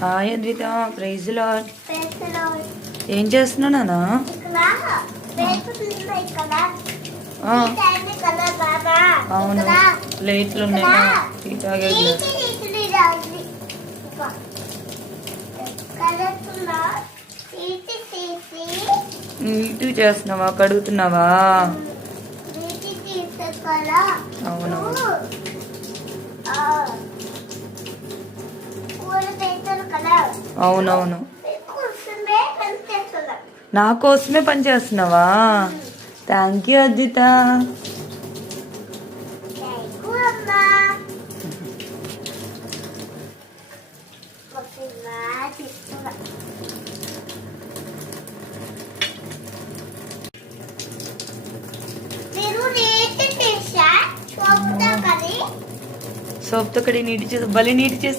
Hi Advitha, praise lord. ఏం చేస్తున్నావు నాన్న? అవును, ప్లేట్లు ఉన్నాయి. నీట్ చేస్తున్నావా? కడుగుతున్నావా? అవును, అవునవును. నా కోసమే పని చేస్తున్నావా? Thank you Advitha. సోప్తో కడిగి నీటి చేసి భలే నీటి చేసి